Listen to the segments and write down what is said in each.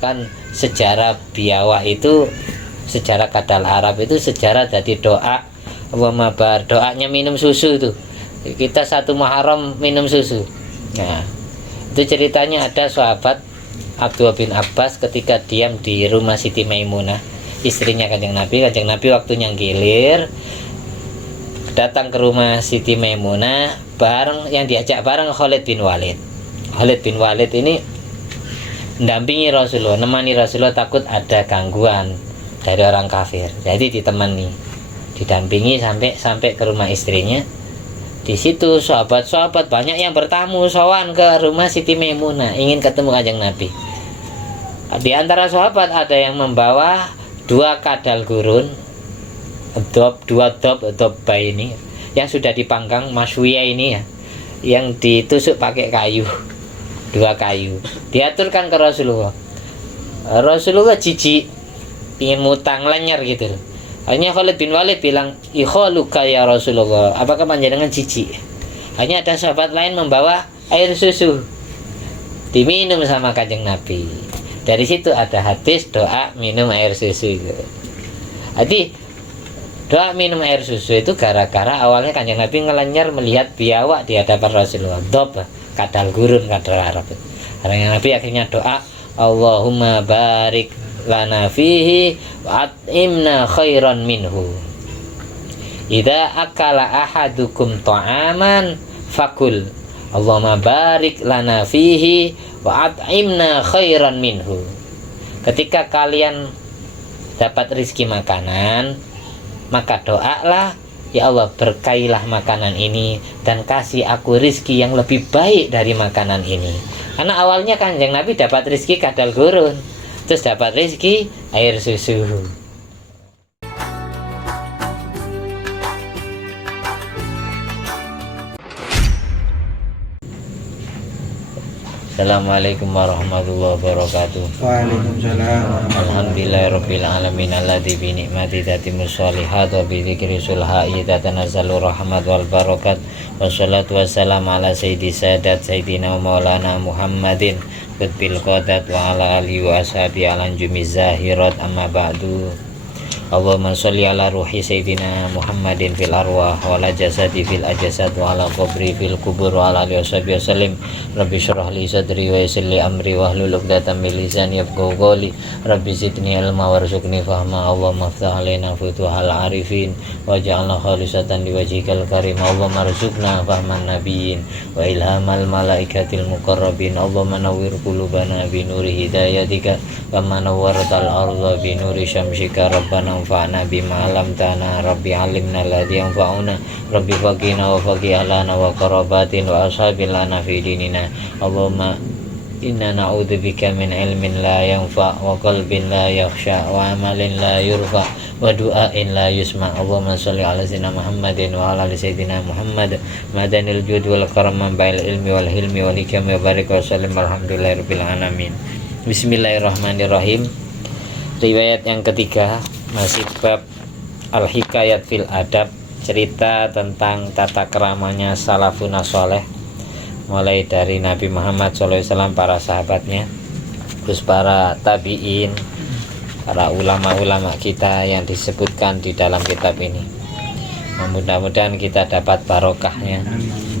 bahkan sejarah biawak itu, sejarah kadal Arab itu sejarah dari doa wamabar, doanya minum susu itu. Kita 1 Muharram minum susu. Nah, itu ceritanya ada sahabat Abdullah bin Abbas ketika diam di rumah Siti Maimunah, istrinya Kanjeng Nabi. Kanjeng Nabi waktunya gilir datang ke rumah Siti Maimunah bareng, yang diajak bareng Khalid bin Walid. Khalid bin Walid ini mendampingi Rasulullah, nemani Rasulullah takut ada gangguan dari orang kafir. Jadi didampingi sampai ke rumah istrinya. Di situ sahabat-sahabat banyak yang bertamu sowan ke rumah Siti Maimunah ingin ketemu Kanjeng Nabi. Di antara sahabat ada yang membawa 2 kadal gurun, dua dob bayi ini yang sudah dipanggang masyuya ini ya, yang ditusuk pakai kayu, 2 kayu. Diaturkan ke Rasulullah. Rasulullah jijik, ingin mutang lenyer gitu. Hanya Khalid bin Walid bilang, "Ikhaluka ya Rasulullah, apakah panjenengan jijik?" Hanya ada sahabat lain membawa air susu, diminum sama Kanjeng Nabi. Dari situ ada hadis doa minum air susu itu. Jadi doa minum air susu itu gara-gara awalnya Kanjeng Nabi ngelenyer melihat biawak di hadapan Rasulullah, dob, kadal gurun, kadal Arab. Kanjeng Nabi akhirnya doa, Allahumma barik lana fihi wa at'imna khairan minhu. Idza akala ahadukum ta'aman fakul Allahumma barik lana fihi wa at'imna khairan minhu. Ketika kalian dapat rezeki makanan, maka doalah, ya Allah berkailah makanan ini dan kasih aku rezeki yang lebih baik dari makanan ini. Karena awalnya Kanjeng Nabi dapat rezeki kadal gurun, terus dapat rezeki air susu. Assalamualaikum warahmatullahi wabarakatuh. Waalaikumsalam. Alhamdulillahirabbil alamin alladzi bi ni'mati tatimmus shalihat wa bi dzikri sulha'i tatanazzalu rahmat wal barakat. Wassalatu wassalamu ala sayyidi sadat sayyidina maulana Muhammadin qutbil qadat wa ala alihi wa ashabi alan jumiz zahirat amma ba'du. Allahumma sholli ala ruhi sayyidina Muhammadin fil arwah wa ala jasadi fil ajasad wa ala qabri fil kubur wa ala alihi wasallim. Rabbi syrah li sadri wa yassir li amri wa hlul 'uqdatam min lisani yafqahu qawli. Rabbi zidni ilma warzuqni fahma. Allahumma iftah alaina futuhal arifin waj'alna khalisatan liwajhikal karim. Allahumma arzuqna fahman nabiyyin wa ilhamal malaikatil muqarrabin. Allahumma nawwir qulubana bi nuri hidayatika kama nawwartal arda bi nuri syamsika. Rabbana anfa'na bima 'allamtana. Rabbi 'allimna alladhi yanfa'una. Rabbi faqina wa faqih alana wa qarabatin wa ashabil lana fi dinina. Allahumma inna na'udzubika min ilmin la yanfa' wa qalbin la yakhsha wa amalin la yurfa' wa du'ain la yusma'. Allahumma sholli ala sayyidina Muhammadin wa ala ali sayyidina Muhammad madanil jud wal karam bail ilmi wal hilmi wal hikam wa barik wa sallim alhamdulillahirabbil alamin. Bismillahirrahmanirrahim. Riwayat yang ketiga masih bab al-hikayat fil adab, cerita tentang tata keramanya salafun saleh, mulai dari Nabi Muhammad SAW, para sahabatnya, terus para tabi'in, para ulama-ulama kita yang disebutkan di dalam kitab ini. Mudah-mudahan kita dapat barokahnya.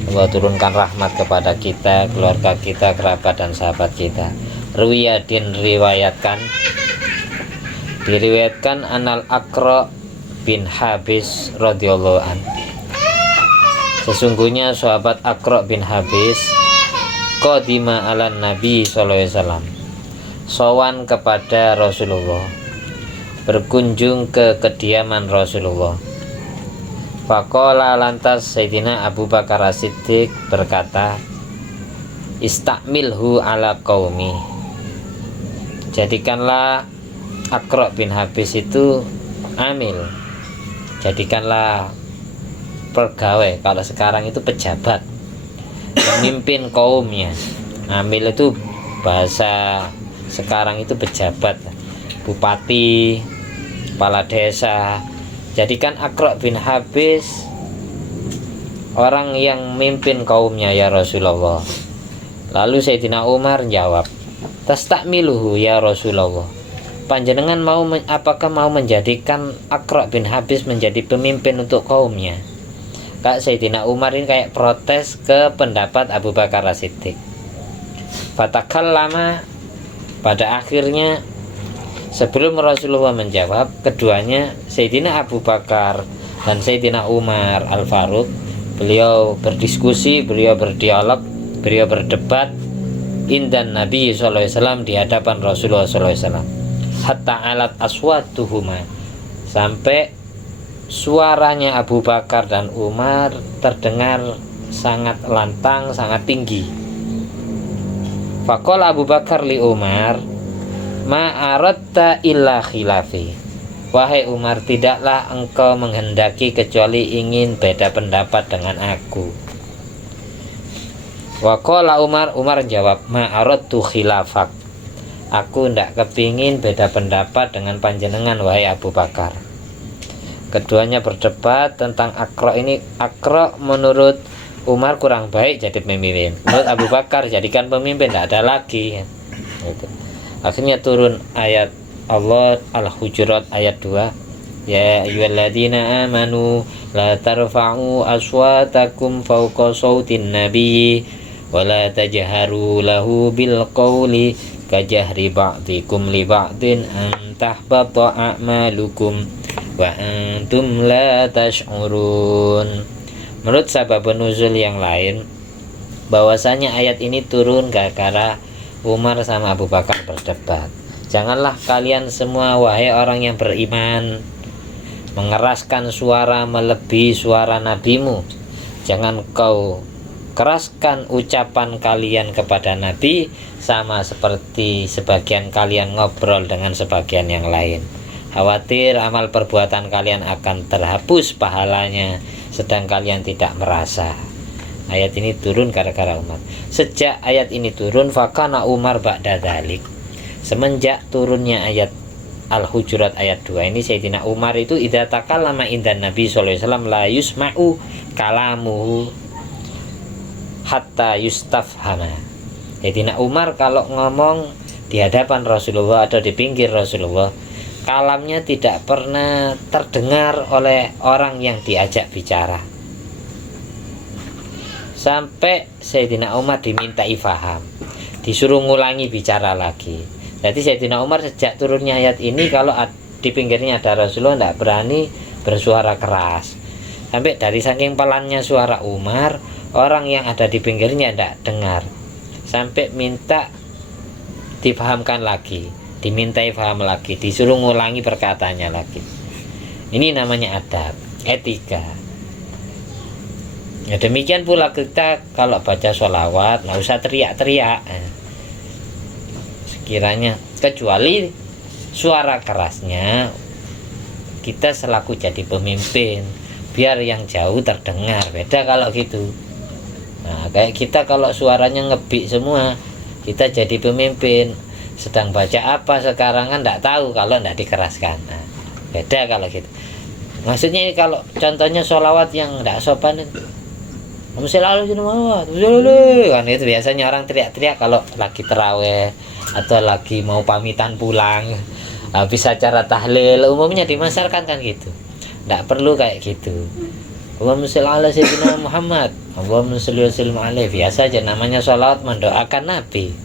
Allah turunkan rahmat kepada kita, keluarga kita, kerabat dan sahabat kita. Ruwiyadin diriwayatkan Anal Aqra bin Habis radhiyallahu an. Sesungguhnya sahabat Aqra bin Habis qadima ala Nabi sallallahu alaihi wasallam, sowan kepada Rasulullah, berkunjung ke kediaman Rasulullah. Faqala, lantas Sayyidina Abu Bakar As-Siddiq berkata, istakmilhu ala qaumi, jadikanlah Aqra bin Habis itu amil, jadikanlah pegawai, kalau sekarang itu pejabat, pemimpin kaumnya. Amil itu bahasa sekarang itu pejabat, bupati, kepala desa. Jadikan Aqra bin Habis orang yang memimpin kaumnya ya Rasulullah. Lalu Sayyidina Umar jawab, tastakmiluhu ya Rasulullah, panjenengan apakah mau menjadikan Aqra bin Habis menjadi pemimpin untuk kaumnya? Kak Sayyidina Umar ini kayak protes ke pendapat Abu Bakar As-Siddiq. Fatakallama, pada akhirnya sebelum Rasulullah menjawab, keduanya Sayyidina Abu Bakar dan Sayyidina Umar Al-Faruq, beliau berdiskusi, beliau berdialog, beliau berdebat indan Nabi SAW, di hadapan Rasulullah SAW. Hatta alat aswatuhuma, sampai suaranya Abu Bakar dan Umar terdengar sangat lantang, sangat tinggi. Faqala Abu Bakar li Umar, ma aradta illa khilafi, wahai Umar, tidaklah engkau menghendaki kecuali ingin beda pendapat dengan aku. Waqala Umar, Umar jawab, ma aradtu khilafak, aku ndak kepingin beda pendapat dengan panjenengan wahai Abu Bakar. Keduanya berdebat tentang Aqra ini. Aqra menurut Umar kurang baik jadi pemimpin, menurut Abu Bakar jadikan pemimpin, tidak ada lagi gitu. Akhirnya turun ayat Allah Al-Hujurat ayat 2, ya ayyuhalladzina amanu la tarfa'u aswatakum fawqa sautin nabiyyi wa la tajharu lahu bil qawli kajahri ba'dikum li ba'din an tahbata a'malukum wa antum la tash'urun. Menurut sababun nuzul yang lain, bahwasanya ayat ini turun gara-gara Umar sama Abu Bakar berdebat. Janganlah kalian semua wahai orang yang beriman mengeraskan suara melebihi suara nabimu. Jangan kau keraskan ucapan kalian kepada Nabi sama seperti sebagian kalian ngobrol dengan sebagian yang lain. Khawatir amal perbuatan kalian akan terhapus pahalanya, sedang kalian tidak merasa. Ayat ini turun gara-gara Umar. Sejak ayat ini turun, fakana Umar ba'da dzalik, semenjak turunnya ayat Al-Hujurat ayat 2 ini, Sayyidina Umar itu idza takallama indan Nabi sallallahu alaihi wasallam la yusma'u kalamuhu hatta yustafhama. Sayyidina Umar kalau ngomong di hadapan Rasulullah atau di pinggir Rasulullah, kalamnya tidak pernah terdengar oleh orang yang diajak bicara, sampai Sayyidina Umar dimintai faham, disuruh ngulangi bicara lagi. Jadi Sayyidina Umar sejak turunnya ayat ini, kalau di pinggirnya ada Rasulullah tidak berani bersuara keras, sampai dari saking pelannya suara Umar, orang yang ada di pinggirnya tidak dengar, sampai minta dipahamkan lagi, dimintai paham lagi, disuruh ngulangi perkataannya lagi. Ini namanya adab, etika. Ya, demikian pula kita kalau baca sholawat nggak usah teriak-teriak, sekiranya, kecuali suara kerasnya kita selaku jadi pemimpin biar yang jauh terdengar, beda kalau gitu. Nah, kayak kita kalau suaranya ngebik semua, kita jadi pemimpin, sedang baca apa sekarang kan tidak tahu kalau tidak dikeraskan. Nah, beda kalau gitu. Maksudnya ini kalau contohnya sholawat yang tidak sopan itu, kan itu biasanya orang teriak-teriak kalau lagi terawih atau lagi mau pamitan pulang, habis acara tahlil, umumnya di masyarakat kan gitu. Tidak perlu kayak gitu. Allahumma sholli ala sayyidina Muhammad, Allahumma sholli wa sallim alaihi. Biasa aja, namanya sholawat mendoakan Nabi.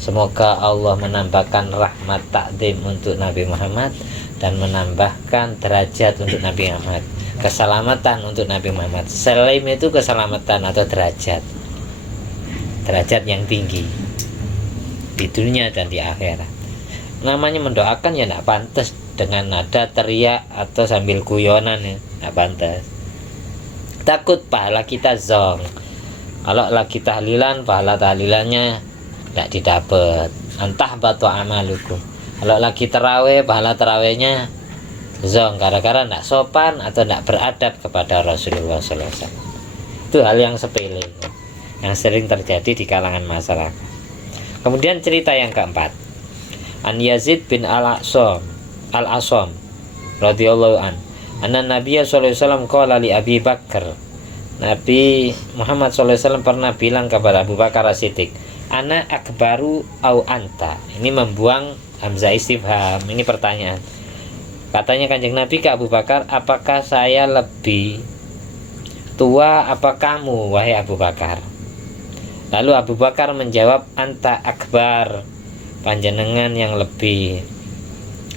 Semoga Allah menambahkan rahmat takdim untuk Nabi Muhammad dan menambahkan derajat untuk Nabi Muhammad, keselamatan untuk Nabi Muhammad. Salim itu keselamatan atau derajat yang tinggi di dunia dan di akhirat. Namanya mendoakan ya tidak pantas dengan nada teriak atau sambil guyonan, ya tidak pantas. Takut pahala kita zong. Kalau lagi tahlilan, pahala tahlilannya tidak didapat. Antah batu amalukum. Kalau lagi terawih, pahala terawihnya zong, gara-gara tidak sopan atau tidak beradab kepada Rasulullah SAW. Itu hal yang sepele yang sering terjadi di kalangan masyarakat. Kemudian cerita yang keempat, An Yazid bin Al-Asam radhiyallahu an, anna Nabiya sallallahu alaihi wasallam qala li Abi Bakar, Nabi Muhammad sallallahu alaihi wasallam pernah bilang kepada Abu Bakar As-Siddiq, ana akbaru au anta. Ini membuang hamzah istifham. Ini pertanyaan. Katanya Kanjeng Nabi ke Abu Bakar, apakah saya lebih tua apa kamu wahai Abu Bakar? Lalu Abu Bakar menjawab, anta akbar, panjenengan yang lebih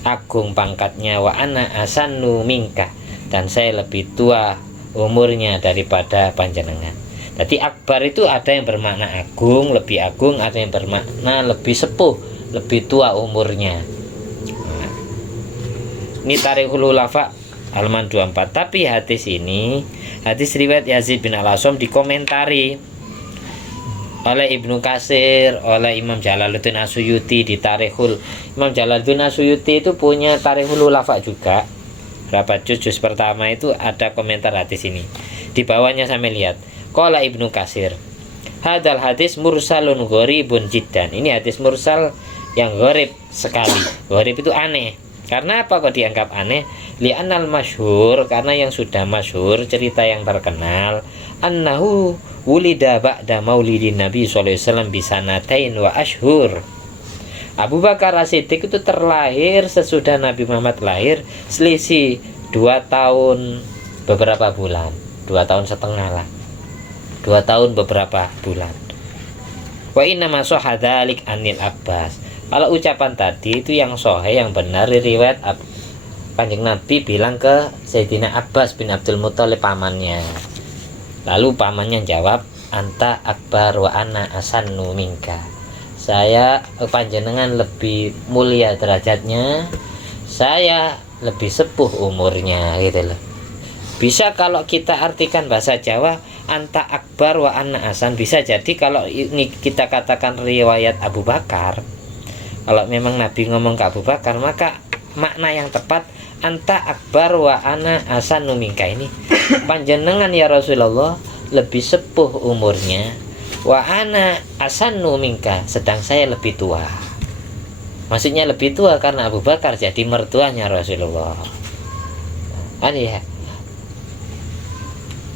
agung pangkatnya, wa ana asannu minka, dan saya lebih tua umurnya daripada panjenengan. Jadi akbar itu ada yang bermakna agung, ada yang bermakna lebih sepuh, lebih tua umurnya. Ini Tarikhul Khulafa halaman 24. Tapi hadis ini, hadis riwayat Yazid bin Al-Asam dikomentari oleh Ibnu Katsir, oleh Imam Jalaluddin As-Suyuti di Tarikhul. Imam Jalaluddin As-Suyuti itu punya Tarikhul Khulafa juga. Berapa juz pertama itu ada komentar hadis ini. Di bawahnya sampai lihat. Qala Ibnu Katsir, hadal hadis mursalun gharibun jiddan. Ini hadis mursal yang gharib sekali. Gharib itu aneh. Karena apa kok dianggap aneh? Li'annal masyhur, karena yang sudah masyhur, cerita yang terkenal, annahu wulida ba'da maulidin Nabi sallallahu alaihi wasallam bisanatain wa ashhur. Abu Bakar As-Siddiq itu terlahir sesudah Nabi Muhammad lahir selisih 2 tahun beberapa bulan, 2 tahun setengah lah, 2 tahun beberapa bulan. Wa inna ma sahadzalik anil Abbas. Kalau ucapan tadi itu yang sahih, yang benar, riwayat Kanjeng Nabi bilang ke Sayyidina Abbas bin Abdul Muthalib, pamannya. Lalu pamannya jawab, anta akbar wa ana asannu minka. Saya panjenengan lebih mulia derajatnya, saya lebih sepuh umurnya, gitu loh. Bisa kalau kita artikan bahasa Jawa, anta akbar wa ana asan, bisa jadi kalau ini kita katakan riwayat Abu Bakar. Kalau memang Nabi ngomong ke Abu Bakar, maka makna yang tepat anta akbar wa ana asanu minka, ini panjenengan ya Rasulullah lebih sepuh umurnya, wa ana asanu minka, sedang saya lebih tua. Maksudnya lebih tua karena Abu Bakar jadi mertuanya Rasulullah. Ya,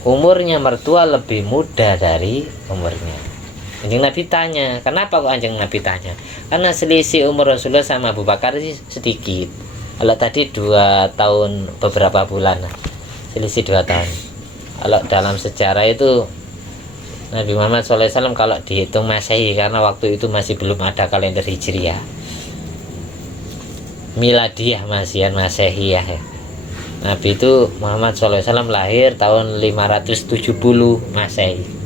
umurnya mertua lebih muda dari umurnya. Kanjeng Nabi tanya, kenapa kok Kanjeng Nabi tanya? Karena selisih umur Rasulullah sama Abu Bakar sih sedikit. Kalau tadi 2 tahun beberapa bulan, selisih 2 tahun. Kalau dalam sejarah itu Nabi Muhammad SAW kalau dihitung Masehi, karena waktu itu masih belum ada kalender Hijriah, Miladiyah Masihan Masehiyah ya. Nabi itu Muhammad SAW lahir tahun 570 Masehi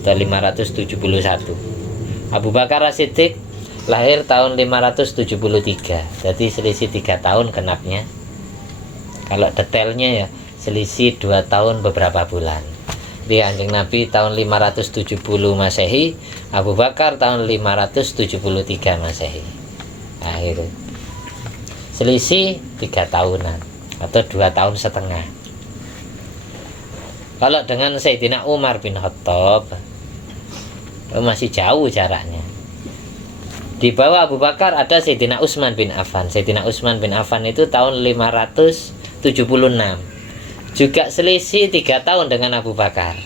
atau 571. Abu Bakar As-Siddiq lahir tahun 573. Jadi selisih 3 tahun genapnya. Kalau detailnya ya selisih 2 tahun beberapa bulan. Di Kanjeng Nabi tahun 570 Masehi, Abu Bakar tahun 573 Masehi. Nah itu selisih 3 tahunan atau 2 tahun setengah. Kalau dengan Sayyidina Umar bin Khattab masih jauh jaraknya. Di bawah Abu Bakar ada Sayyidina Utsman bin Affan. Sayyidina Utsman bin Affan itu tahun 576. Juga selisih 3 tahun dengan Abu Bakar.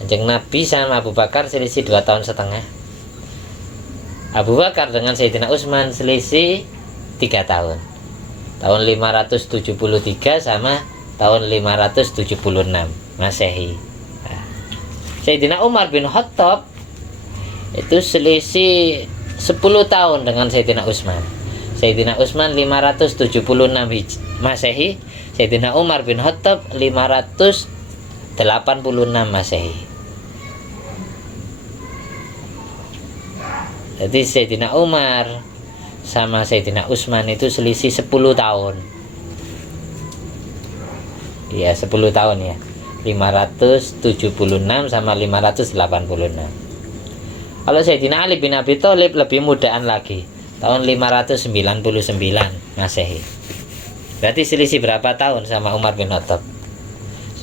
Kanjeng Nabi sama Abu Bakar selisih 2 tahun setengah. Abu Bakar dengan Sayyidina Utsman selisih 3 tahun. Tahun 573 sama tahun 576 Masehi. Sayyidina Umar bin Khattab itu selisih 10 tahun dengan Sayyidina Utsman. Sayyidina Utsman 576 Masehi, Sayyidina Umar bin Khattab 586 Masehi. Jadi Sayyidina Umar sama Sayyidina Utsman itu selisih 10 tahun. Iya, 10 tahun ya. 576 sama 586. Kalau Sayyidina Ali bin Abi Thalib lebih mudaan lagi, tahun 599 Masehi. Berarti selisih berapa tahun sama Umar bin Khattab?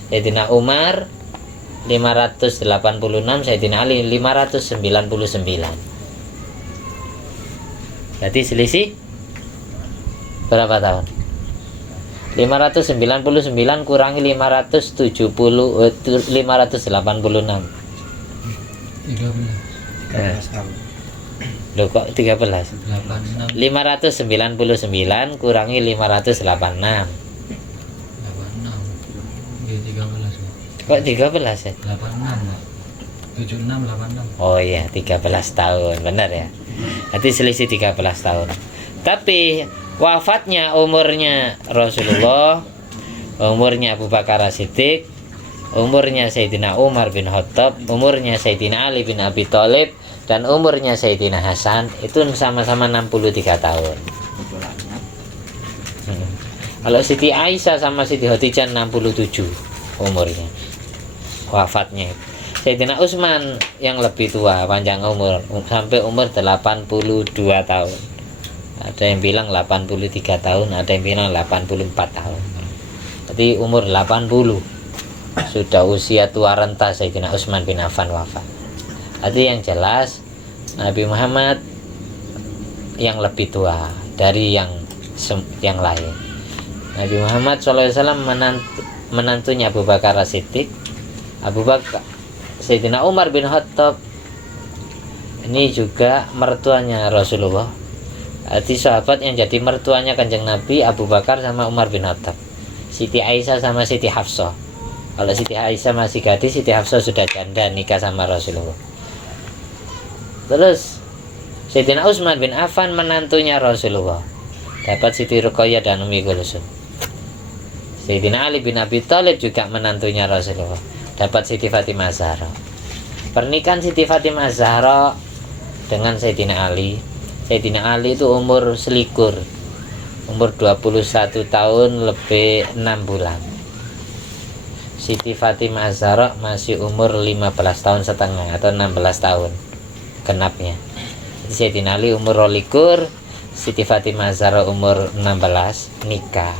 Sayyidina Umar 586, Sayyidina Ali 599. Berarti selisih berapa tahun? 599 kurangi 586. 13 tahun. Loh kok 13? 86. 599 kurangi 586. 86. Iya 13. Kok 13 ya? 86, Pak. 76 86. Oh iya, 13 tahun. Benar ya? Nanti selisih 13 tahun. Tapi wafatnya umurnya Rasulullah, umurnya Abu Bakar As-Siddiq, umurnya Sayyidina Umar bin Khattab, umurnya Sayyidina Ali bin Abi Thalib, dan umurnya Sayyidina Hasan itu sama-sama 63 tahun. Kalau Siti Aisyah sama Siti Khadijah 67 umurnya wafatnya. Sayyidina Utsman yang lebih tua, panjang umur sampai umur 82 tahun. Ada yang bilang 83 tahun, ada yang bilang 84 tahun. Jadi umur 80 sudah usia tua renta Sayyidina Utsman bin Affan wafat. Jadi yang jelas Nabi Muhammad yang lebih tua dari yang lain. Nabi Muhammad SAW menantunya Abu Bakar As-Siddiq, Abu Bakar Sayyidina Umar bin Khattab ini juga mertuanya Rasulullah. Jadi sahabat yang jadi mertuanya Kanjeng Nabi Abu Bakar sama Umar bin Khattab, Siti Aisyah sama Siti Hafsah. Kalau Siti Aisyah masih gadis, Siti Hafsah sudah janda nikah sama Rasulullah. Terus Sayyidina Utsman bin Affan menantunya Rasulullah, dapat Siti Ruqayyah dan Ummi Kulsum. Sayyidina Ali bin Abi Thalib juga menantunya Rasulullah, dapat Siti Fatimah Zahra. Pernikahan Siti Fatimah Zahra dengan Sayyidina Ali. Sayyidina Ali itu umur selikur, umur 21 tahun lebih 6 bulan. Siti Fatimah Zahra masih umur 15 tahun setengah atau 16 tahun genapnya. Jadi Sayyidina Ali umur 21, Siti Fatimah Zahra umur 16 nikah.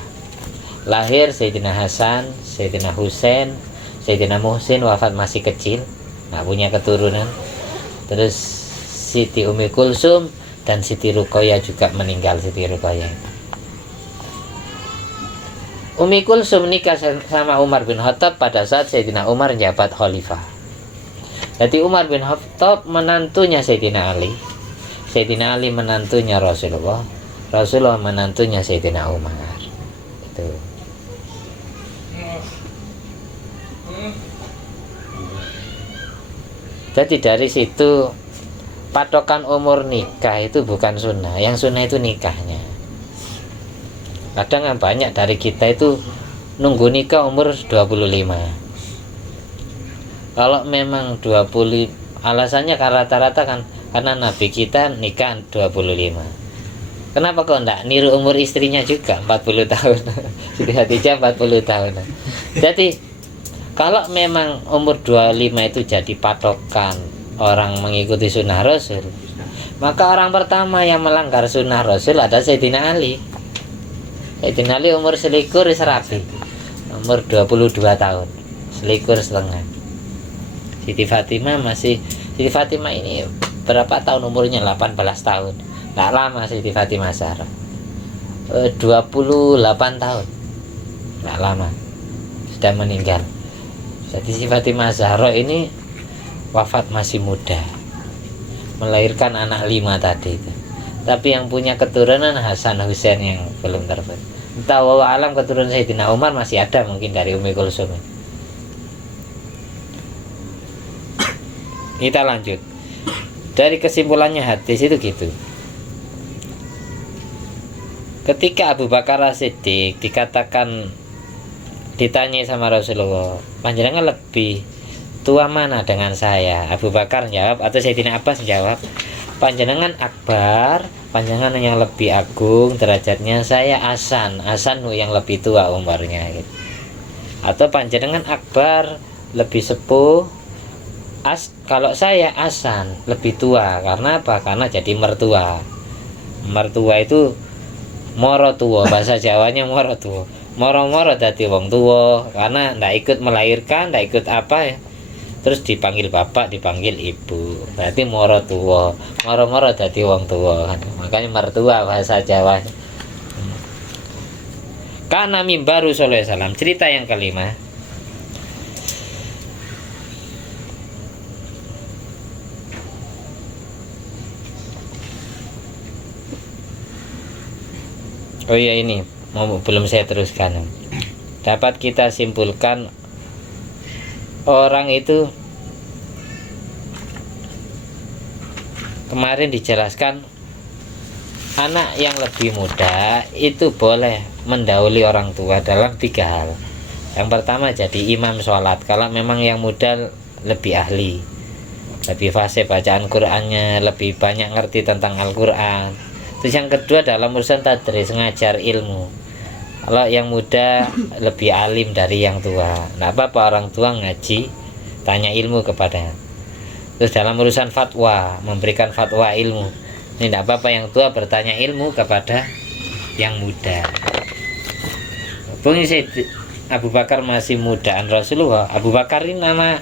Lahir Sayyidina Hasan, Sayyidina Husain, Sayyidina Muhsin wafat masih kecil, nggak punya keturunan. Terus Siti Ummi Kulsum dan Siti Ruqayyah juga meninggal. Siti Ruqayyah, Ummi Kulsum nikah sama Umar bin Khattab pada saat Sayyidina Umar menjabat khalifah. Jadi Umar bin Khattab menantunya Sayyidina Ali, Sayyidina Ali menantunya Rasulullah, Rasulullah menantunya Sayyidina Umar. Itu. Jadi dari situ patokan umur nikah itu bukan sunnah, yang sunnah itu nikahnya. Kadang yang banyak dari kita itu nunggu nikah umur 25. Kalau memang 20, alasannya karena rata-rata kan karena Nabi kita nikah 25. Kenapa kok enggak niru umur istrinya juga 40 tahun? Siti Khadijah 40 tahun. Jadi kalau memang umur 25 itu jadi patokan orang mengikuti sunnah Rasul, maka orang pertama yang melanggar sunnah Rasul ada Sayyidina Ali. Sayyidina Ali umur selikur serapi, umur 22 tahun, selikur setengah. Siti Fatimah ini berapa tahun umurnya? 18 tahun. Nggak lama Siti Fatimah Zahra 28 tahun, nggak lama sudah meninggal. Jadi Siti Fatimah Zahra ini wafat masih muda, melahirkan anak 5 tadi itu. Tapi yang punya keturunan Hasan Husain yang belum terbentuk. Entah wallahu alam keturunan Sayyidina Umar masih ada mungkin dari Ummi Kulsum. Kita lanjut. Dari kesimpulannya hadis itu gitu. Ketika Abu Bakar As-Siddiq ditanya sama Rasulullah, panjenengan lebih tua mana dengan saya? Abu Bakar jawab, atau Sayyidina Abbas jawab, panjenengan akbar, panjenengan yang lebih agung derajatnya, saya Hasan yang lebih tua umurnya gitu. Atau panjenengan akbar lebih sepuh, kalau saya Hasan lebih tua. Karena apa? Karena jadi mertua. Mertua itu moro tua, bahasa Jawanya moro tua. Moro-moro dadi wong tua karena ndak ikut melahirkan, ndak ikut apa ya. Terus dipanggil bapak, dipanggil ibu. Berarti moro tua. Moro-moro dadi wong tua kan. Makanya mertua bahasa Jawa. Kana mimbaru sallallahu alaihi wasallam. Cerita yang kelima. Oh iya, ini belum saya teruskan. Dapat kita simpulkan orang itu kemarin dijelaskan anak yang lebih muda itu boleh mendahului orang tua dalam 3 hal. Yang pertama jadi imam sholat, kalau memang yang muda lebih ahli, lebih fasih bacaan Qur'annya, lebih banyak ngerti tentang Al-Quran. Terus yang kedua dalam urusan tadris, ngajar ilmu. Kalau yang muda lebih alim dari yang tua, nah apa orang tua ngaji, tanya ilmu kepadanya. Terus dalam urusan fatwa, memberikan fatwa ilmu, ini tidak apa-apa yang tua bertanya ilmu kepada yang muda. Bung Abu Bakar masih mudaan Rasulullah. Abu Bakar ini nama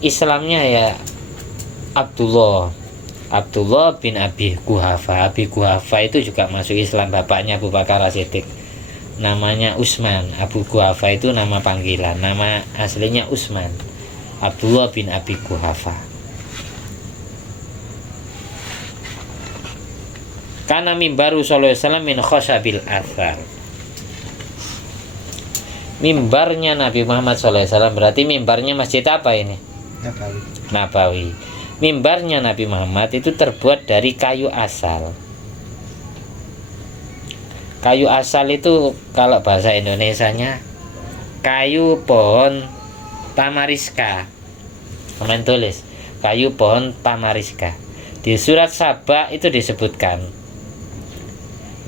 Islamnya ya Abdullah bin Abi Quhafa. Abi Quhafa itu juga masuk Islam, bapaknya Abu Bakar As-Siddiq. Namanya Utsman. Abu Quhafa itu nama panggilan, nama aslinya Utsman. Abdullah bin Abi Quhafa. Karena mimbaru sallallahu alaihi wasallam min khashabil athar. Mimbarnya Nabi Muhammad SAW berarti mimbarnya masjid apa ini? Nabawi. Mimbarnya Nabi Muhammad itu terbuat dari kayu asal. Kayu asal itu kalau bahasa Indonesianya kayu pohon tamariska. Komen tulis kayu pohon tamariska. Di surat Saba itu disebutkan,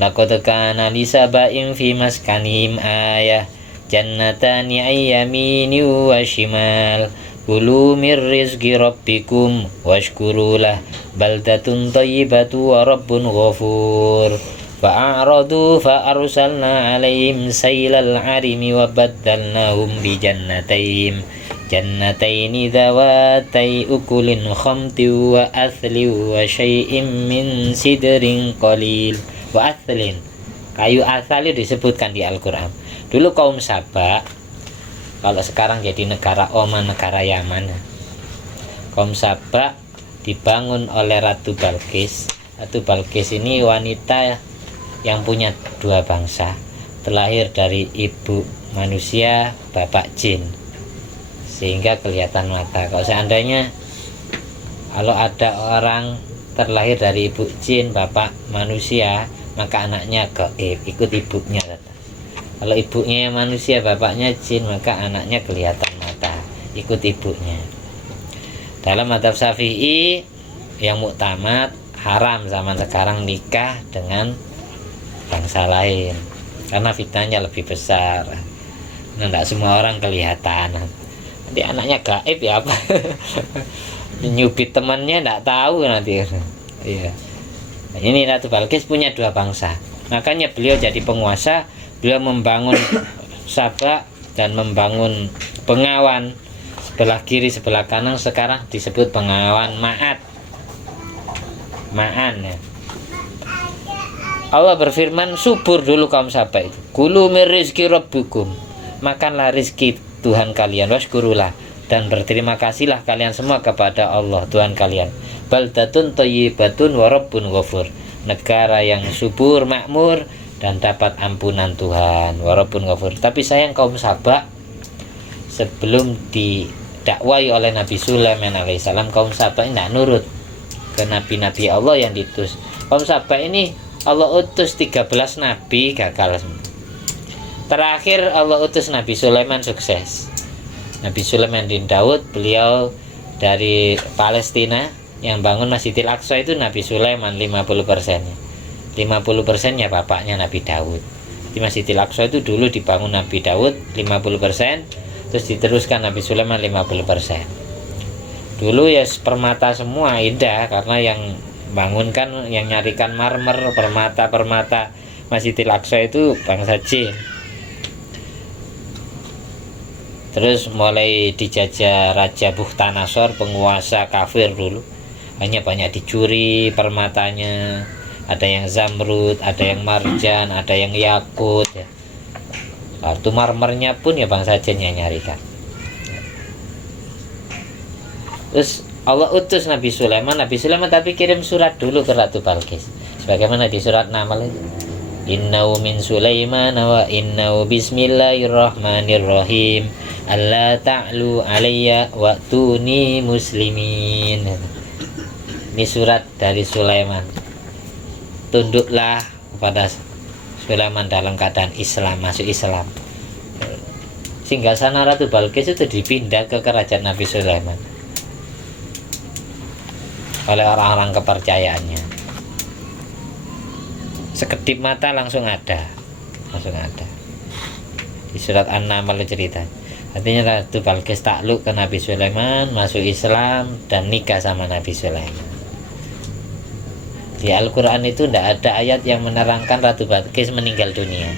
laqad kana li saba'in fi maskanihim ayah jannatani ayyamini wa shimal kulu mir rizqi rabbikum washkurulah baldatun thayyibatu wa rabbun ghafur fa'aradu fa'arsalna alaihim saylal arimi wa baddalnahum bi jannataini dhawatai ukulin khamti wa athli wa syai'im min sidrin qalil. Wa athlin, kayu asal itu disebutkan di Al-Quran. Dulu kaum Saba, kalau sekarang jadi negara Oman, negara Yaman, kaum Saba dibangun oleh Ratu Balqis. Ratu Balqis ini wanita yang punya 2 bangsa, terlahir dari ibu manusia, bapak jin, sehingga kelihatan mata. Kalau seandainya kalau ada orang terlahir dari ibu jin, bapak manusia, maka anaknya gaib, ikut ibunya. Kalau ibunya yang manusia, bapaknya jin, maka anaknya kelihatan mata, ikut ibunya. Dalam mazhab Syafi'i yang muktamad, haram zaman sekarang nikah dengan bangsa lain karena fitnahnya lebih besar. Nah, tidak semua orang kelihatan. Nanti anaknya gaib ya apa? Nyubit temannya tidak tahu nanti. Iya. Ini Ratu Balqis punya 2 bangsa. Makanya beliau jadi penguasa. Beliau membangun Saba dan membangun Bengawan sebelah kiri sebelah kanan, sekarang disebut Bengawan Ma'an ya. Allah berfirman, subur dulu kaum Saba itu. Kulu mir rizqi rabbikum, makanlah rizki Tuhan kalian, washkurulah, dan berterima kasihlah kalian semua kepada Allah Tuhan kalian. Baldatun thayyibatun wa rabbun ghafur, negara yang subur makmur dan dapat ampunan Tuhan, wa rabbun ghafur. Tapi sayang kaum Saba, sebelum didakwai oleh Nabi Sulaiman alaihissalam, kaum Saba ini tidak nurut ke nabi-nabi Allah yang diutus. Kaum Saba ini Allah utus 13 nabi, gagal semua. Terakhir Allah utus Nabi Sulaiman, sukses. Nabi Sulaiman bin Daud, beliau dari Palestina, yang bangun Masjidil Aqsa itu Nabi Sulaiman 50%-nya. 50%-nya bapaknya Nabi Daud. Di Masjidil Aqsa itu dulu dibangun Nabi Daud 50%, terus diteruskan Nabi Sulaiman 50%. Dulu ya permata semua, indah, karena yang bangunkan, yang nyarikan marmer, permata Masjidil Aqsa itu bangsa jin. Terus mulai dijajah Raja Bukhtanasor, penguasa kafir dulu. Hanya banyak dicuri permatanya. Ada yang zamrud, ada yang marjan, ada yang yakut ya. Waktu marmernya pun ya bangsa jin yang nyarikan. Terus Allah utus Nabi Sulaiman tapi kirim surat dulu ke Ratu Balqis. Sebagaimana di surat Naml itu. innahu min Sulaiman wa innahu bismillahirrahmanirrahim alla ta'lu alayya wa tuni muslimin. Ini surat dari Sulaiman. Tunduklah kepada Sulaiman dalam keadaan Islam, masuk Islam. Singgasana Ratu Balkis itu dipindah ke kerajaan Nabi Sulaiman oleh orang-orang kepercayaannya. Sekedip mata langsung ada di surat An-Naml cerita. Artinya Ratu Balkis takluk ke Nabi Sulaiman, masuk Islam dan nikah sama Nabi Sulaiman. Di Al-Quran itu tidak ada ayat yang menerangkan Ratu Balkis meninggal dunia,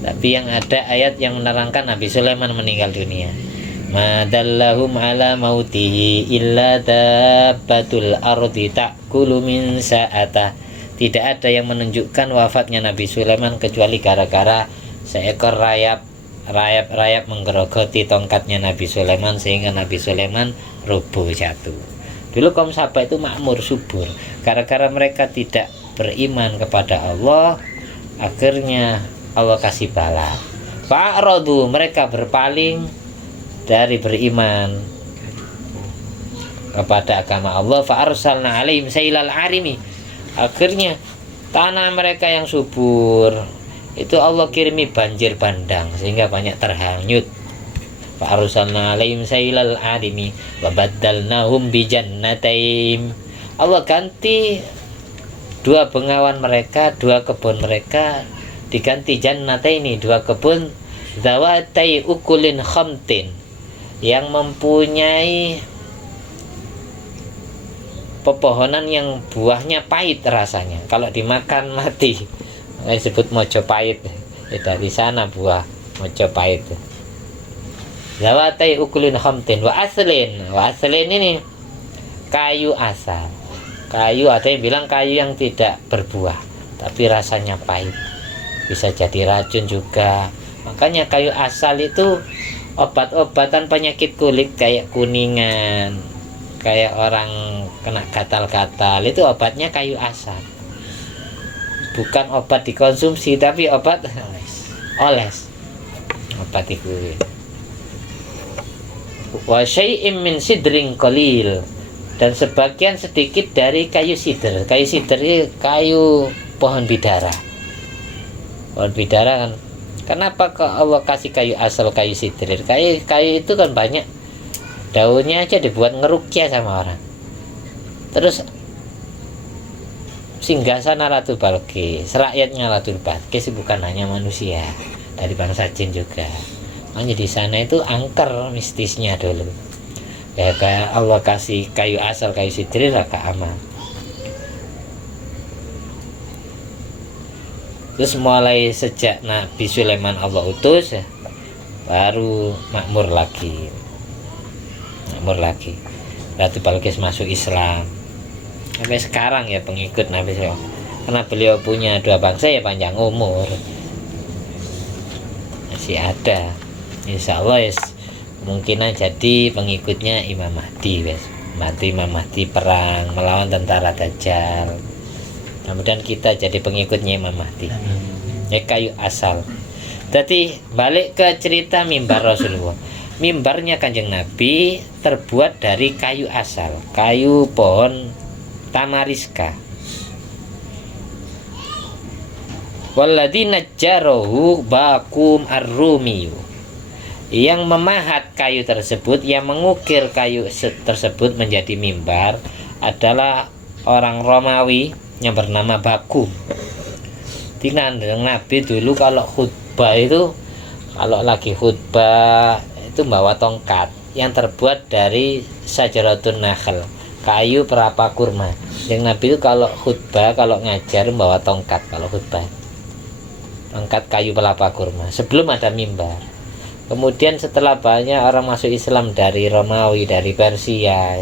tapi yang ada ayat yang menerangkan Nabi Sulaiman meninggal dunia. Madallahum ala mautihi illa dabbatul ardi ta'kulu min sa'atah. Tidak ada yang menunjukkan wafatnya Nabi Sulaiman kecuali gara-gara seekor rayap menggerogoti tongkatnya Nabi Sulaiman sehingga Nabi Sulaiman roboh jatuh. Dulu kaum Saba itu makmur, subur. Gara-gara mereka tidak beriman kepada Allah, akhirnya Allah kasih bala. Fa'radu, mereka berpaling dari beriman kepada agama Allah. Fa'arsalna alaihim sailal arimi. Akhirnya tanah mereka yang subur itu Allah kirimi banjir bandang sehingga banyak terhanyut. Fa'arsalna alaihim sailal arimi wa baddalnahum bi jannatain. Allah ganti dua bengawan mereka, dua kebun mereka diganti jannataini, dua kebun zawatai ukulin khamtin, yang mempunyai pepohonan yang buahnya pahit rasanya. Kalau dimakan mati. Disebut Mojopahit. Dari sana buah Mojopahit. Zawatai ukulin khamtin wa aslin. Wa aslin ini kayu asal. Kayu, ada yang bilang kayu yang tidak berbuah tapi rasanya pahit. Bisa jadi racun juga. Makanya kayu asal itu obat-obatan penyakit kulit kayak kuningan, kayak orang kena gatal-gatal, itu obatnya kayu asal. Bukan obat dikonsumsi tapi obat oles. Obat di kulit. Wa syai'im min sidrin qalil, dan sebagian sedikit dari kayu sidr. Kayu sidr itu kayu pohon bidara. Pohon bidara kan. Kenapa kok Allah kasih kayu asal, kayu sidr? Kayu itu kan banyak daunnya aja dibuat ngerukyah sama orang. Terus singgasana Ratu Balkis, rakyatnya Ratu Balkis bukan hanya manusia, dari bangsa jin juga. Makanya di sana itu angker mistisnya dulu. Ya kayak Allah kasih kayu asal, kayu sidr, raka amal. Terus mulai sejak Nabi Sulaiman Allah utus, baru makmur lagi. Ratu Balkis masuk Islam. Sampai sekarang ya pengikut Nabi Sulaiman. Karena beliau punya dua bangsa ya panjang umur. Masih ada. Insya Allah ya, kemungkinan jadi pengikutnya Imam Mahdi. Imam Mahdi perang melawan tentara Dajjal. Kemudian kita jadi pengikutnya Imam Mahdi. Ya kayu asal. Jadi balik ke cerita mimbar Rasulullah. Mimbarnya Kanjeng Nabi terbuat dari kayu asal, kayu pohon tamariska. Walladzi najjarahu Bakum ar-Rumiyu. Yang memahat kayu tersebut, yang mengukir kayu tersebut menjadi mimbar adalah orang Romawi yang bernama Bakum. Kanjeng Nabi dulu kalau khutbah itu, kalau lagi khutbah itu bawa tongkat yang terbuat dari sajaratun nakhl, kayu perapa kurma. Yang Nabi itu kalau khutbah, kalau ngajar bawa tongkat, kalau khutbah tongkat kayu pelapa kurma sebelum ada mimbar. Kemudian setelah banyak orang masuk Islam dari Romawi, dari Persia,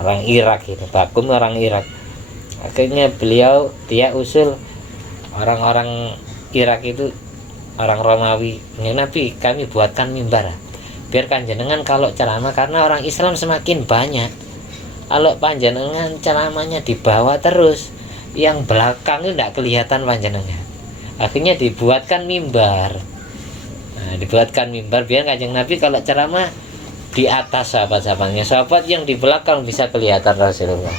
orang Irak itu, Bakum orang Irak. Akhirnya dia usul orang-orang Irak itu, orang Romawi, Nabi kami buatkan mimbar. Biar panjenengan kalau ceramah, karena orang Islam semakin banyak. Kalau panjenengan ceramahnya di bawah terus, yang belakang itu tidak kelihatan panjenengan. Akhirnya dibuatkan mimbar. Nah, dibuatkan mimbar biar Kanjeng Nabi kalau ceramah di atas sahabat-sahabatnya, sahabat yang di belakang bisa kelihatan Rasulullah.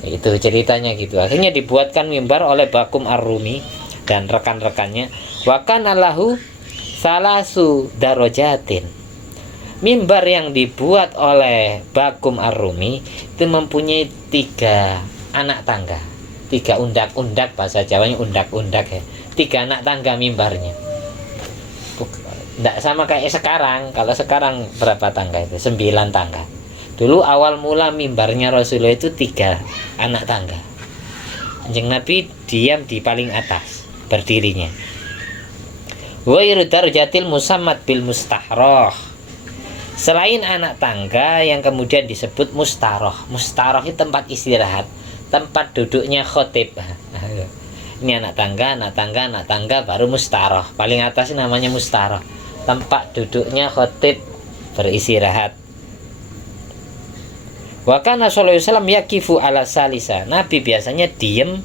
Itu ceritanya gitu. Akhirnya dibuatkan mimbar oleh Bakum Ar-Rumi dan rekan-rekannya. Wa kana lahu salasu darajatin. Mimbar yang dibuat oleh Bakum Ar-Rumi itu mempunyai 3 anak tangga, 3 undak-undak, bahasa Jawanya undak-undak ya. 3 anak tangga mimbarnya. Tidak sama kayak sekarang. Kalau sekarang berapa tangga itu? 9 tangga. Dulu awal mula mimbarnya Rasulullah itu 3 anak tangga. Kanjeng Nabi diam di paling atas berdirinya. Wa irdarjatil musammat bil mustahroh. Selain anak tangga yang kemudian disebut mustaroh. Mustaroh itu tempat istirahat, tempat duduknya khotib. Ini anak tangga, anak tangga, anak tangga, baru mustaroh. Paling atas namanya mustaroh, tempat duduknya khotib beristirahat. Wa kana sallallahu alaihi wasallam yaqifu ala salisa. Nabi biasanya diem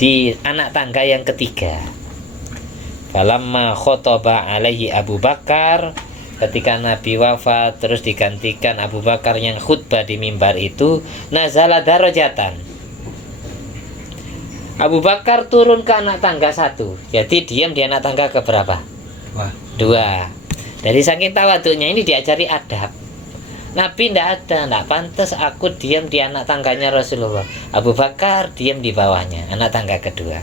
di anak tangga yang ketiga. Falamma khotoba alaihi Abu Bakar, ketika Nabi wafat terus digantikan Abu Bakar yang khutbah di mimbar itu, nazala darajatan. Abu Bakar turun ke anak tangga 1. Jadi diam di anak tangga ke berapa? 2. Dari saking tawaduknya ini diajari adab. Nabi tidak pantas aku diam di anak tangganya Rasulullah. Abu Bakar diam di bawahnya, anak tangga kedua.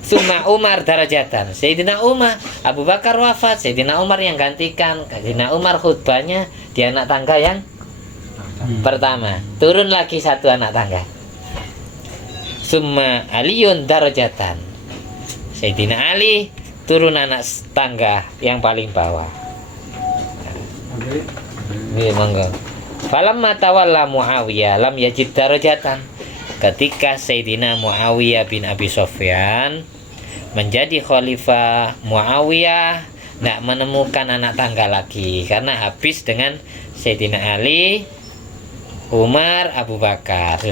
Summa Umar darajatan. Sayyidina Umar, Abu Bakar wafat, Sayyidina Umar yang gantikan. Sayyidina Umar khutbahnya di anak tangga yang pertama. Turun lagi 1 anak tangga. Summa Aliyun darajatan. Sayyidina Ali turun anak tangga yang paling bawah. Ini monggo. Falamma tawalla Muawiyah lam yajid darajatan. Ketika Sayyidina Muawiyah bin Abi Sufyan menjadi khalifah, Muawiyah tidak menemukan anak tangga lagi karena habis dengan Sayyidina Ali, Umar, Abu Bakar,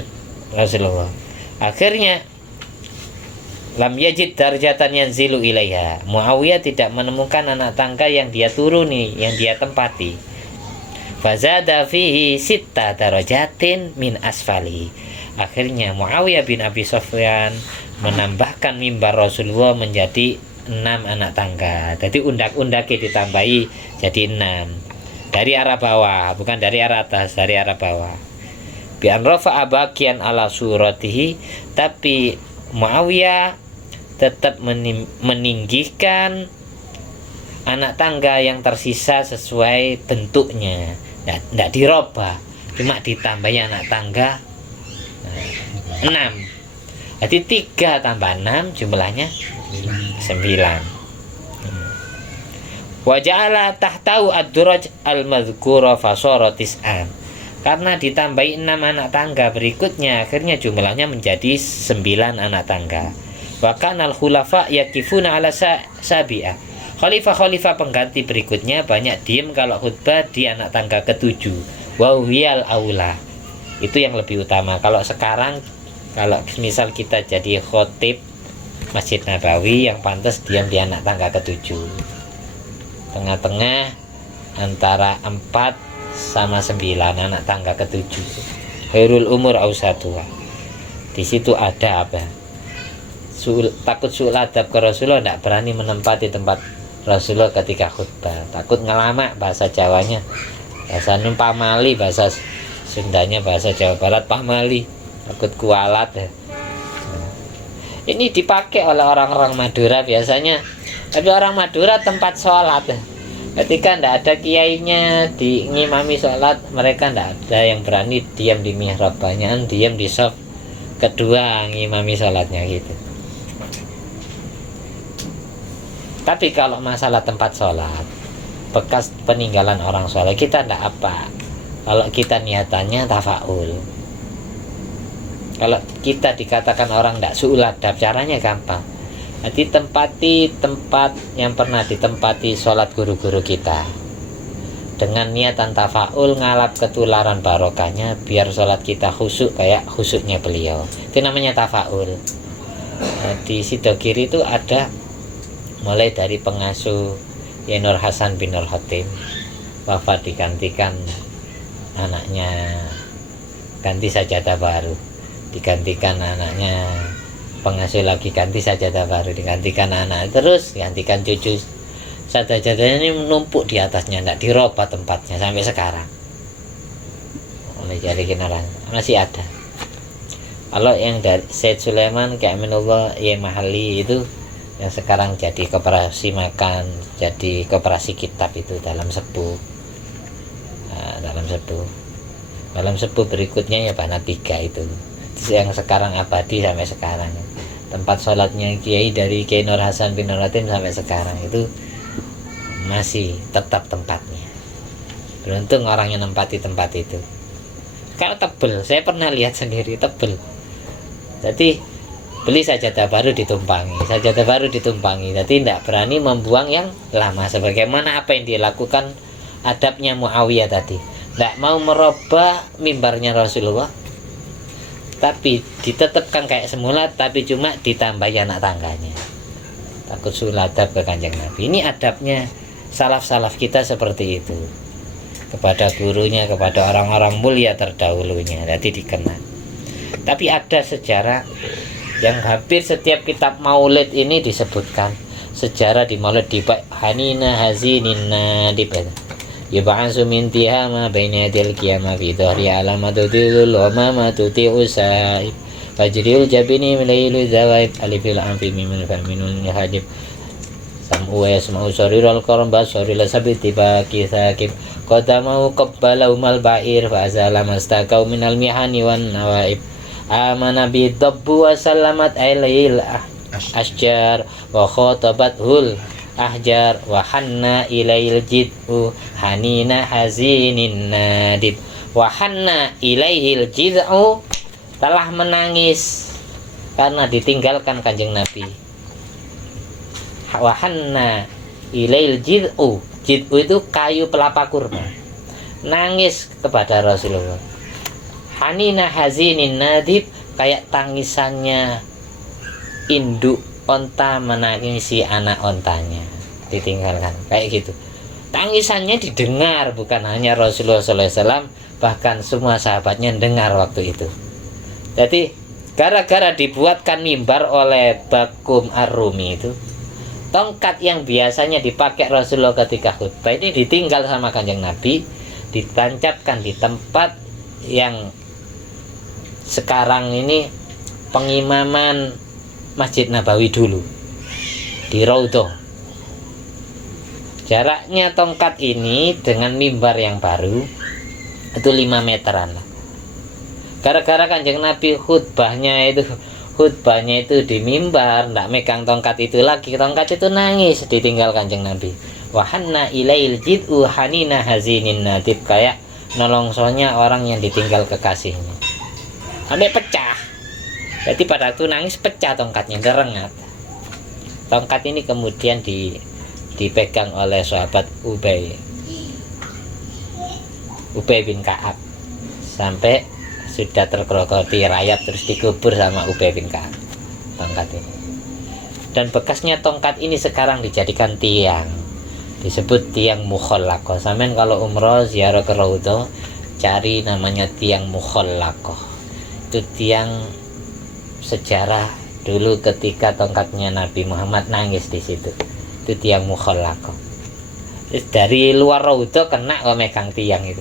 Rasulullah. Akhirnya lam yajid darjatan yanzilu ilaiha. Muawiyah tidak menemukan anak tangga yang dia turuni, yang dia tempati. Fazada fihi sitta darajatin min asfali. Akhirnya Muawiyah bin Abi Sufyan menambahkan mimbar Rasulullah menjadi 6 anak tangga. Jadi undak-undaknya ditambahi jadi 6. Dari arah bawah, bukan dari arah atas, dari arah bawah. Bi'an rafa'a baqiyan ala suratihi, tapi Muawiyah tetap meninggikan anak tangga yang tersisa sesuai bentuknya. Tidak dirubah, cuma ditambahi anak tangga 6. Jadi 3 tambah 6 jumlahnya 9. Wa ja'ala tahtahu ad-duraj al-madhkura fasara tis'an. Karena ditambahi 6 anak tangga berikutnya, akhirnya jumlahnya menjadi 9 anak tangga. Wa kanal khulafa yakifuna ala sabi'ah. Khalifah-khalifah pengganti berikutnya banyak diem kalau khutbah di anak tangga ke-7. Wa huwal aula. Itu yang lebih utama. Kalau sekarang, kalau misal kita jadi khotib Masjid Nabawi, yang pantas diam di anak tangga ke-7. Tengah-tengah antara 4 sama 9 anak tangga ke-7. Khairul umur ausatuha. Di situ ada apa? Takut suul adab ke Rasulullah, tidak berani menempati tempat Rasulullah ketika khutbah. Takut ngelama, bahasa Jawanya. Bahasa Nun pamali, bahasa Sundanya, bahasa Jawa Barat pamali. Takut kualat ya. Ini dipakai oleh orang-orang Madura biasanya. Tapi orang Madura tempat sholat ya. Ketika tidak ada kiainya di ngimami sholat, mereka tidak ada yang berani diam di mihrab, banyak diam di shaf kedua ngimami sholatnya gitu. Tapi kalau masalah tempat sholat, bekas peninggalan orang sholat, kita tidak apa. Kalau kita niatannya tafaul. Kalau kita dikatakan orang tidak suul adab, caranya gampang. Jadi tempati tempat yang pernah ditempati sholat guru-guru kita dengan niatan tafaul, ngalap ketularan barokahnya biar sholat kita khusyuk kayak khusyuknya beliau. Itu namanya tafaul. Di Sidogiri itu ada mulai dari pengasuh Nur Hasan bin Nur Khotim, wafat digantikan anaknya, ganti sajadah baru, digantikan anaknya, pengasuh lagi ganti sajadah baru, digantikan anak, terus gantikan cucu. Sajadahnya ini menumpuk di atasnya, tidak dirubah tempatnya sampai sekarang. Oleh jari kenalan masih ada. Kalau yang dari Said Sulaiman kayak Aminullah ya Mahali itu yang sekarang jadi koperasi makan, jadi koperasi kitab itu dalam sepuh. Nah, dalam sepuh berikutnya ya Bana 3 itu yang sekarang abadi sampai sekarang. Tempat sholatnya Kiai dari Kiai Nur Hasan bin Nur Khotim sampai sekarang itu masih tetap tempatnya. Beruntung orang yang nempati tempat itu. Kalau tebel, saya pernah lihat sendiri tebel. Jadi beli sajadah baru ditumpangi, jadi tidak berani membuang yang lama, sebagaimana apa yang dilakukan adabnya Muawiyah tadi. Tidak mau merubah mimbarnya Rasulullah, tapi ditetapkan kayak semula, tapi cuma ditambahi anak tangganya. Takut suladab ke Kanjeng Nabi. Ini adabnya salaf-salaf kita seperti itu, kepada gurunya, kepada orang-orang mulia terdahulunya. Jadi dikenal. Tapi ada sejarah yang hampir setiap kitab maulid ini disebutkan. Sejarah di maulid di Hanina Hazinin Nadib, yub'atsu min tihama baina yadil qiyamah fi dhahri alamatutil umamatu ti'usai fajril jabini milailu zawaib alifil amfi mimul faminul hadib sam'u wa yasma'u sarirul qaramba saril sabiti baqi sakib qadamahu qabbala umal ba'ir fa azalamastakau minal mihani wan nawaib amana bi dabbu wa sallamat alayil asjar wa khatabathul ahjar wa hanna ilail jid'u hanina hazinin nadib. Wa hanna ilail jid'u, telah menangis karena ditinggalkan Kanjeng Nabi. Wa hanna ilail jid'u, jid'u itu kayu pelapa kurma, nangis kepada Rasulullah. Hanina hazinin nadib, kayak tangisannya induk onta menangisi anak ontanya ditinggalkan, kayak gitu. Tangisannya didengar bukan hanya Rasulullah SAW, bahkan semua sahabatnya dengar waktu itu. Jadi gara-gara dibuatkan mimbar oleh Bakum Ar-Rumi itu, tongkat yang biasanya dipakai Rasulullah ketika khutbah ini ditinggal sama Kanjeng Nabi, ditancapkan di tempat yang sekarang ini pengimaman Masjid Nabawi dulu, di Raudhah. Jaraknya tongkat ini dengan mimbar yang baru itu 5 meteran lah. Gara-gara Kanjeng Nabi khutbahnya itu di mimbar, ndak megang tongkat itu lagi, tongkat itu nangis ditinggal Kanjeng Nabi. Wahanna ilail jid'u hanina hazinin nadib, kayak nolongsonya orang yang ditinggal kekasihnya, sampai pecah. Jadi pada waktu nangis pecah tongkatnya, derengat. Tongkat ini kemudian dipegang oleh sahabat Ubay bin Ka'ab sampai sudah tergerogoti rayap, terus dikubur sama Ubay bin Ka'ab tongkat ini. Dan bekasnya tongkat ini sekarang dijadikan tiang, disebut tiang mukhallaqah. Sampean kalau umroh ziarah ke Raudhah cari namanya tiang mukhallaqah. Itu tiang sejarah dulu ketika tongkatnya Nabi Muhammad nangis di situ. Itu tiang mukhallaqah. Dari luar Raudhah kena kalau megang tiang itu,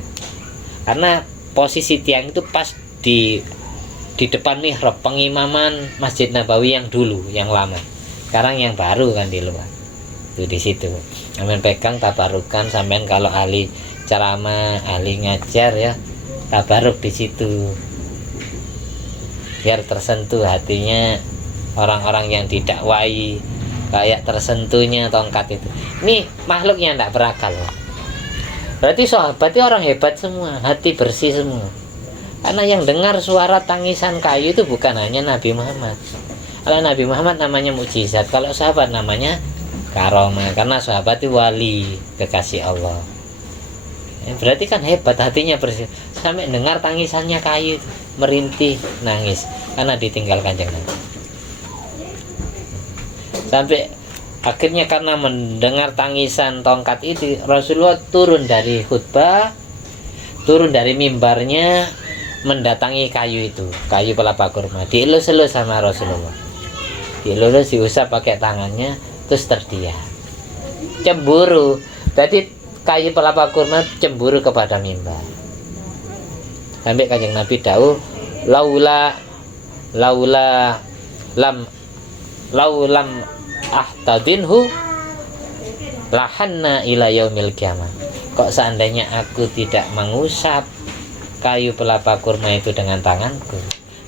karena posisi tiang itu pas di depan mihrab pengimaman Masjid Nabawi yang dulu, yang lama. Sekarang yang baru kan di luar. Itu di situ. Sampean pegang tabarukan, sampean kalau ahli ceramah, ahli ngajar ya, tabaruk di situ. Biar tersentuh hatinya orang-orang yang didakwai, kayak tersentuhnya tongkat itu. Ini makhluk yang tidak berakal. Berarti sahabatnya orang hebat semua, hati bersih semua. Karena yang dengar suara tangisan kayu itu bukan hanya Nabi Muhammad. Kalau Nabi Muhammad namanya mukjizat, kalau sahabat namanya karomah, karena sahabat itu wali kekasih Allah. Berarti kan hebat, hatinya bersih. Sampai dengar tangisannya kayu itu, merintih, nangis karena ditinggal Kanjeng Nabi. Sampai akhirnya karena mendengar tangisan tongkat itu, Rasulullah turun dari khutbah, turun dari mimbarnya, mendatangi kayu itu, kayu pelapa kurma, dielus-elus sama Rasulullah, dielus, diusap pakai tangannya, terus terdiam, cemburu. Tadi kayu pelapa kurma cemburu kepada mimbar. Sampai Kanjeng Nabi tahu, laula lam ahtadinhu lahanna ila yaumil qiyamah. Kok seandainya aku tidak mengusap kayu pelapa kurma itu dengan tanganku,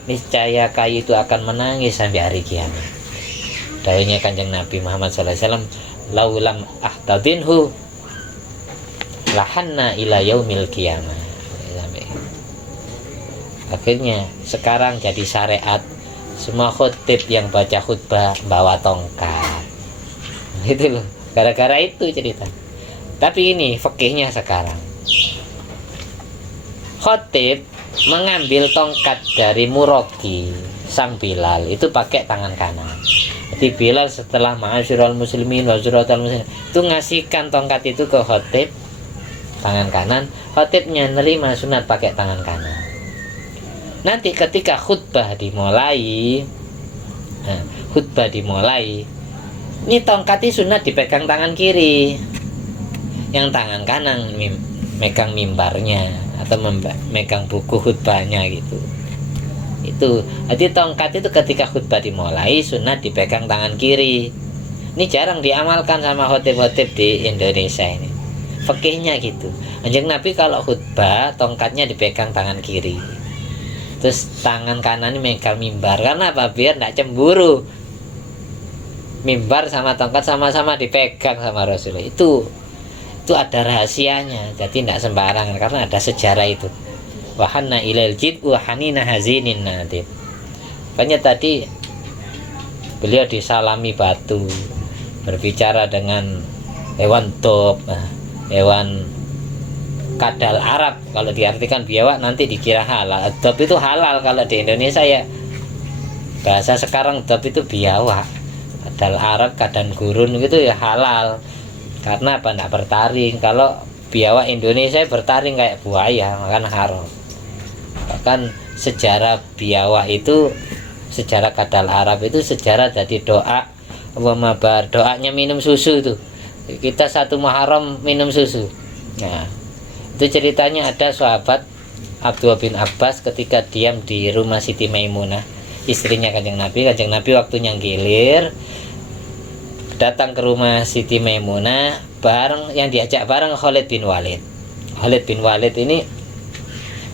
niscaya kayu itu akan menangis sampai hari kiamat. Dawuhnya Kanjeng Nabi Muhammad SAW, laulam ahtadinhu lahanna ila yaumil qiyamah. Akhirnya sekarang jadi syariat, semua khutib yang baca khutbah bawa tongkat. Itu loh, gara-gara itu cerita. Tapi ini fikihnya sekarang. Khotib mengambil tongkat dari Muraki sang Bilal itu pakai tangan kanan. Jadi Bilal setelah ma'asyiral muslimin wa zuratal muslimin itu ngasihkan tongkat itu ke khotib tangan kanan. Khotibnya nerima sunat pakai tangan kanan. Nanti ketika khutbah dimulai, ini tongkat itu sunat dipegang tangan kiri, yang tangan kanan megang mimbarnya atau megang buku khutbahnya gitu. Itu, jadi tongkat itu ketika khutbah dimulai sunat dipegang tangan kiri. Ini jarang diamalkan sama khotib-khotib di Indonesia ini. Fikihnya gitu. Kanjeng Nabi kalau khutbah tongkatnya dipegang tangan kiri, terus tangan kanan ini megang mimbar. Karena apa? Biar tidak cemburu. Mimbar sama tongkat sama-sama dipegang sama Rasulullah. Itu ada rahasianya. Jadi tidak sembarangan karena ada sejarah itu. Wahanna ilail jid wahanina hazinin nadib. Makanya tadi beliau disalami batu, berbicara dengan hewan top, hewan kadal Arab. Kalau diartikan biawak nanti dikira halal. Dop itu halal kalau di Indonesia ya. Bahasa sekarang dop itu biawak. Kadal Arab, kadal gurun gitu ya halal. Karena apa? Tidak bertaring. Kalau biawak Indonesia bertaring kayak buaya, makan haram. Bahkan sejarah biawak itu, sejarah kadal Arab itu sejarah dari doa Wamabar, doanya minum susu itu. Kita satu Muharram minum susu. Nah, itu ceritanya ada sahabat Abdullah bin Abbas ketika diam di rumah Siti Maimunah, istrinya Kanjeng Nabi. Kanjeng Nabi waktunya gilir datang ke rumah Siti Maimunah bareng, yang diajak bareng Khalid bin Walid. Khalid bin Walid ini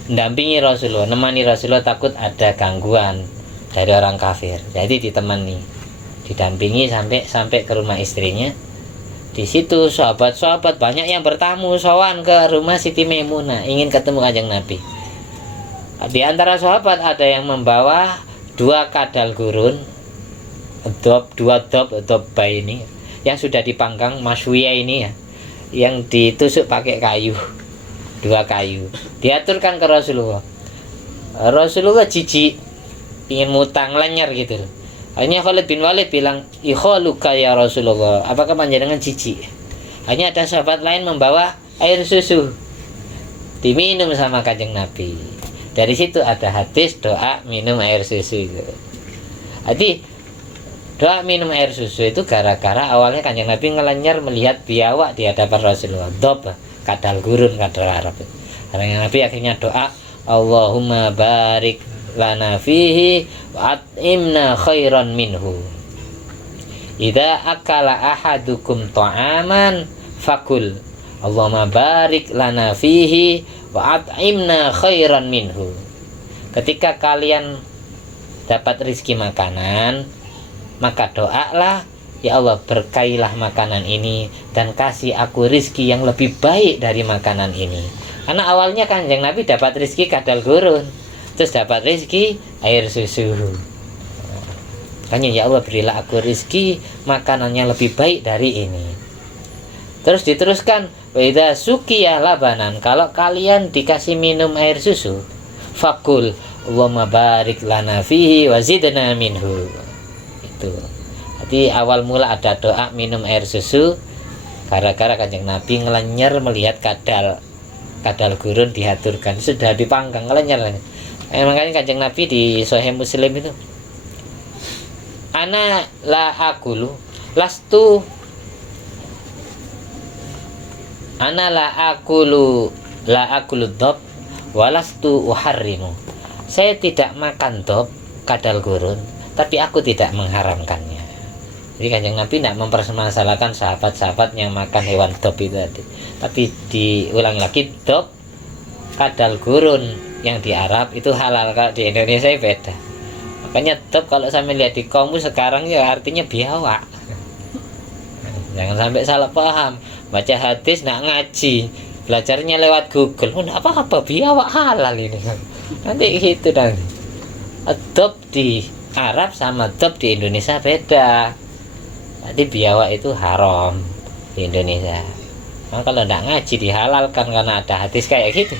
mendampingi Rasulullah, nemani Rasulullah takut ada gangguan dari orang kafir. Jadi ditemani, didampingi sampai ke rumah istrinya. Di situ sahabat-sahabat banyak yang bertamu sowan ke rumah Siti Maimunah, ingin ketemu Kanjeng Nabi. Di antara sahabat ada yang membawa 2 kadal gurun, dua dop bayi ini yang sudah dipanggang masyuya ini ya, yang ditusuk pakai kayu, 2 kayu, diaturkan ke Rasulullah. Rasulullah jijik, ingin mutang lanyar gitu. Hanya Khalid bin Walid bilang, "Ikhaluka ya Rasulullah, apakah panjenengan jijik?" Hanya ada sahabat lain membawa air susu, diminum sama Kanjeng Nabi. Dari situ ada hadis doa minum air susu itu. Jadi doa minum air susu itu gara-gara awalnya Kanjeng Nabi ngelanyar melihat biawak di hadapan Rasulullah, dob, kadal gurun, kadal Arab. Kanjeng Nabi akhirnya doa, Allahumma barik lana fihi wa at'imna khairan minhu. Idza akala ahadukum ta'aman fakul Allahumma barik lana fihi wa at'imna khairan minhu. Ketika kalian dapat rezeki makanan, maka doalah, ya Allah berkailah makanan ini dan kasih aku rezeki yang lebih baik dari makanan ini. Karena awalnya Kanjeng Nabi dapat rezeki kadal gurun, terus dapat rezeki air susu. Makanya ya Allah berilah aku rezeki makanan yang lebih baik dari ini. Terus diteruskan, wa idza suqiya labanan, kalau kalian dikasih minum air susu, fakul Allahumma barik lana fihi wa zidna minhu. Itu. Jadi awal mula ada doa minum air susu gara-gara Kanjeng Nabi ngelenyer melihat kadal gurun dihaturkan, sudah dipanggang ngelenyer. Makanya Kanjeng Nabi di Sahih Muslim itu, ana la akulu lastu la akulu dob walastu uharrimu. Saya tidak makan dob, kadal gurun, tapi aku tidak mengharamkannya. Jadi Kanjeng Nabi tidak mempermasalahkan sahabat-sahabat yang makan hewan dob itu tadi. Tapi diulang lagi, dob, kadal gurun yang di Arab itu halal, kalau di Indonesia beda. Makanya dob kalau saya lihat di kamus sekarang ya artinya biawak. Jangan sampai salah paham. Baca hadis nak ngaji, belajarnya lewat Google. Oh, enggak apa-apa, biawak halal ini. Nanti gitu nanti. Dob di Arab sama dob di Indonesia beda. Jadi biawak itu haram di Indonesia. Nah, kalau enggak ngaji dihalalkan karena ada hadis kayak gitu.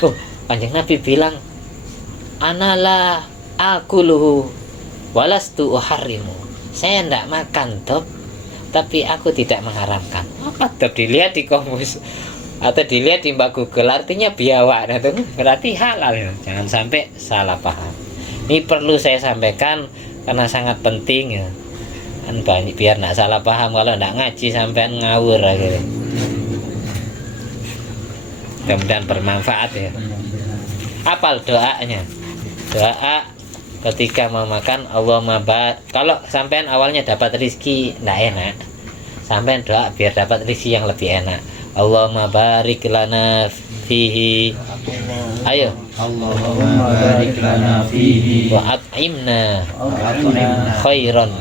Tuh, Kanjeng Nabi bilang, "Anala akuluhu walastu uharrimu." Saya enggak makan dob, tapi aku tidak mengharamkan. Apa dob? Dilihat di kamus atau dilihat di Mbak Google, artinya biawak. Nah, itu berarti halal ya. Jangan sampai salah paham. Ini perlu saya sampaikan karena sangat penting ya. Kan banyak biar nggak salah paham, kalau nggak ngaji sampean ngawur akhirnya. Mudah-mudahan bermanfaat ya. Apal doanya. Doa ketika mau makan, Allahumma barik. Kalau sampean awalnya dapat rezeki nggak enak, sampean doa biar dapat rezeki yang lebih enak. Allahumma barik lana fihi. Ayo. Allahumma barik lana fihi Wa at'imna khairan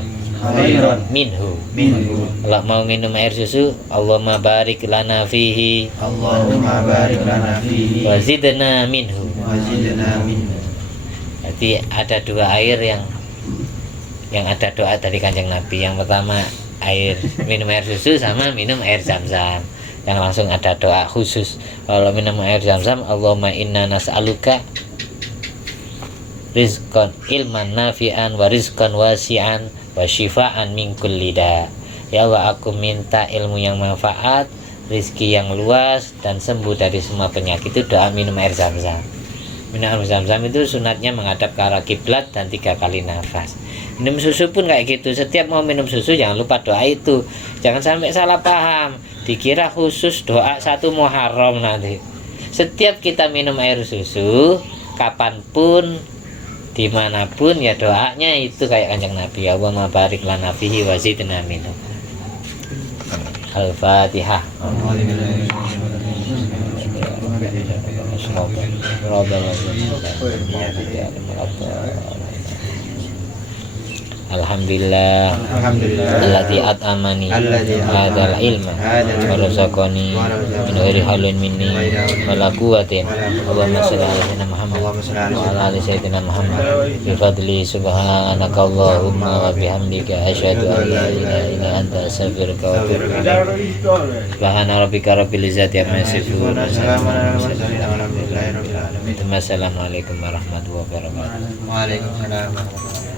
minhu. Kalau mau minum air susu, Allahumma barik lana fihi Allahumma barik lana fihi wa zidna minhu. Jadi ada dua air yang ada doa dari Kanjeng Nabi. Yang pertama minum air susu sama minum air zam-zam, yang langsung ada doa khusus. Kalau minum air zam-zam, Allahumma inna nas'aluka rizqan ilman nafi'an wa rizqan wasi'an wa syifaan min kulli da. Ya Allah, aku minta ilmu yang manfaat, rizki yang luas, dan sembuh dari semua penyakit. Itu doa minum air zam-zam. Minum air zam-zam itu sunatnya menghadap ke arah kiblat dan 3 kali nafas. Minum susu pun kayak gitu. Setiap mau minum susu jangan lupa doa itu. Jangan sampai salah paham, dikira khusus doa 1 Muharram nanti. Setiap kita minum air susu, kapanpun, dimanapun, ya doanya itu kayak Kanjeng Nabi. Allahumma barik lana fihi wa zidna minhu. Al-Fatihah. Alhamdulillah alladzi at'amani hadzal ilma wa razaqani min ghairi haulin minni wala quwwatin. Allahumma shalli ala sayyidina Muhammad wa ala ali sayyidina Muhammad bi fadli subhanaka Allahumma wa bihamdika asyhadu an la ilaha illa anta astaghfiruka wa atubu ilaik. Subhana rabbika rabbil izzati amma yasifun wa salamun alal mursalin walhamdulillahi rabbil alamin. Wassalamualaikum warahmatullahi wabarakatuh. Waalaikumsalam.